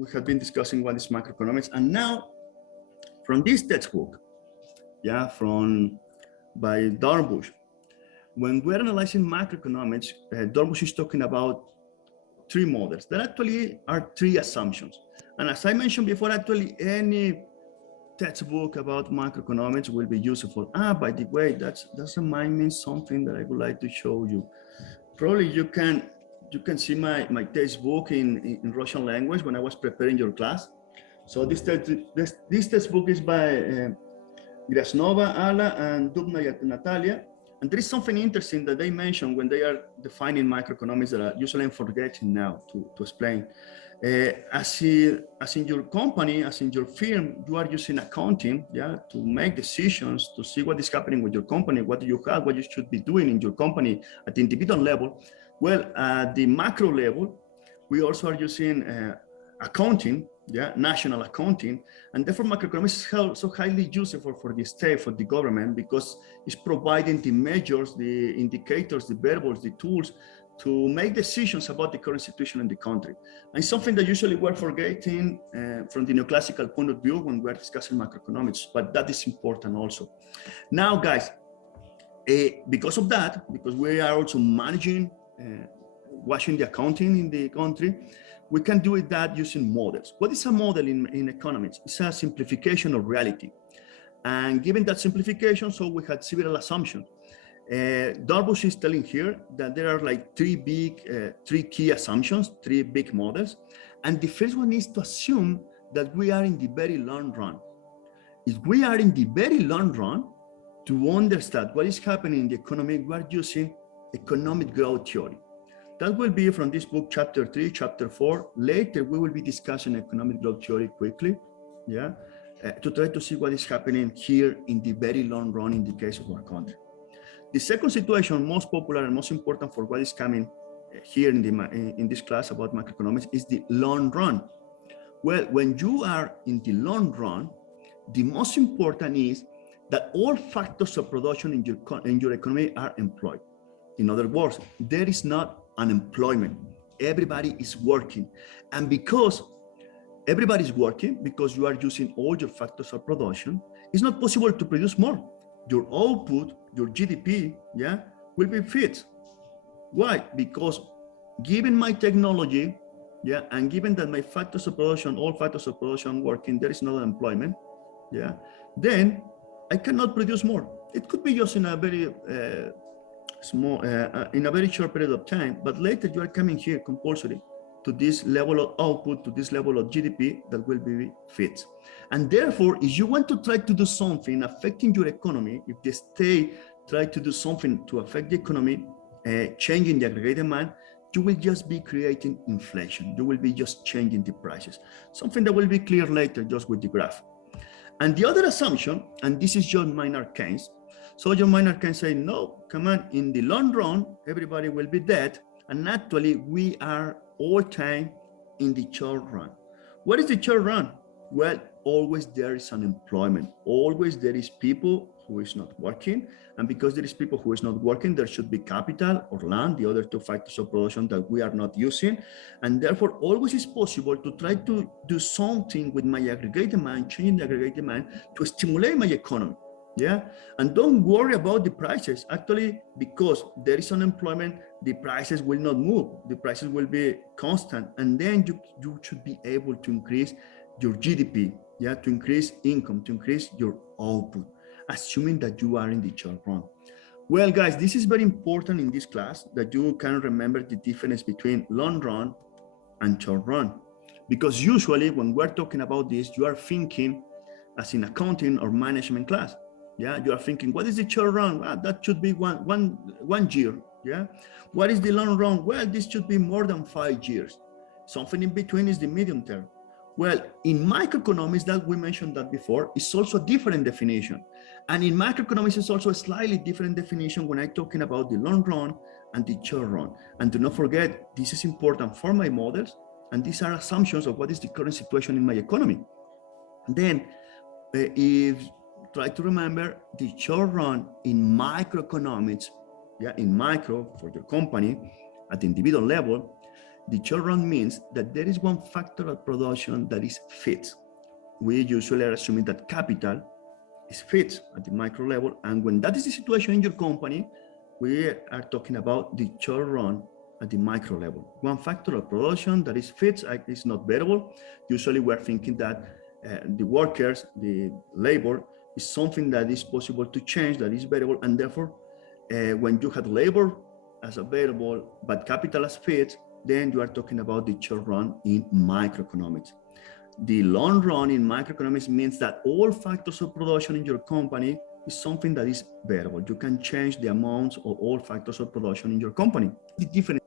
we have been discussing what is macroeconomics, and now from this textbook, by Dornbusch, when we're analyzing macroeconomics, Dornbusch is talking about three models that actually are three assumptions. And as I mentioned before, actually any textbook about macroeconomics will be useful. By the way, that reminds me something that I would like to show you. Probably you can see my textbook in Russian language when I was preparing your class. So this textbook is by Grasnova, Ala, and Dubna Natalia. And there is something interesting that they mention when they are defining macroeconomics that usually I'm forgetting now to explain. As in your company, as in your firm, you are using accounting, to make decisions, to see what is happening with your company, what do you have, what you should be doing in your company at the individual level. Well, at the macro level, we also are using accounting, national accounting, and therefore macroeconomics is so highly useful for the state, for the government, because it's providing the measures, the indicators, the variables, the tools to make decisions about the current situation in the country. And something that usually we're forgetting from the neoclassical point of view when we're discussing macroeconomics, but that is important also. Now, guys, because of that, because we are also managing, watching the accounting in the country, we can do that using models. What is a model in economics? It's a simplification of reality. And given that simplification, so we had several assumptions. Dornbusch is telling here that there are like three key assumptions, three big models. And the first one is to assume that we are in the very long run. If we are in the very long run, to understand what is happening in the economy, we are using economic growth theory. That will be from this book, chapter 3, chapter 4. Later, we will be discussing economic growth theory quickly, to try to see what is happening here in the very long run in the case of our country. The second situation, most popular and most important for what is coming here in this class about macroeconomics, is the long run. Well, when you are in the long run, the most important is that all factors of production in your economy are employed. In other words, there is not unemployment. Everybody is working. And because everybody is working, because you are using all your factors of production, it's not possible to produce more. Your output, your GDP, will be fit. Why? Because given my technology, and given that my factors of production, all factors of production working, there is no unemployment, then I cannot produce more. It could be just in a very in a very short period of time, but later you are coming here compulsory to this level of output, to this level of GDP that will be fit. And therefore, if you want to try to do something affecting your economy, if the state try to do something to affect the economy, changing the aggregate demand, you will just be creating inflation. You will be just changing the prices. Something that will be clear later just with the graph. And the other assumption, and this is John Maynard Keynes. So John Maynard Keynes say, no, come on, in the long run, everybody will be dead. And actually, we are all time in the short run. What is the short run? Well, always there is unemployment. Always there is people who is not working. And because there is people who is not working, there should be capital or land, the other two factors of production that we are not using. And therefore, always is possible to try to do something with my aggregate demand, changing the aggregate demand to stimulate my economy. And don't worry about the prices. Actually, because there is unemployment, the prices will not move. The prices will be constant. And then you should be able to increase your GDP, to increase income, to increase your output, assuming that you are in the short run. Well, guys, this is very important in this class, that you can remember the difference between long run and short run. Because usually when we're talking about this, you are thinking as in accounting or management class. You are thinking, what is the short run? Well, that should be one year. What is the long run? Well, this should be more than 5 years. Something in between is the medium term. Well, in microeconomics, that we mentioned that before, is also a different definition. And in macroeconomics, it's also a slightly different definition when I'm talking about the long run and the short run. And do not forget, this is important for my models, and these are assumptions of what is the current situation in my economy. And then, if try to remember the short run in microeconomics, in micro for your company at the individual level, The short run means that there is one factor of production that is fixed. We usually are assuming that capital is fixed at the micro level. And when that is the situation in your company, we are talking about the short run at the micro level. One factor of production that is fixed, is not variable. Usually we're thinking that the workers, the labor, is something that is possible to change, that is variable, and therefore when you have labor as a variable but capital as fixed, then you are talking about the short run in microeconomics. The long run in microeconomics means that all factors of production in your company is something that is variable. You can change the amounts of all factors of production in your company. The difference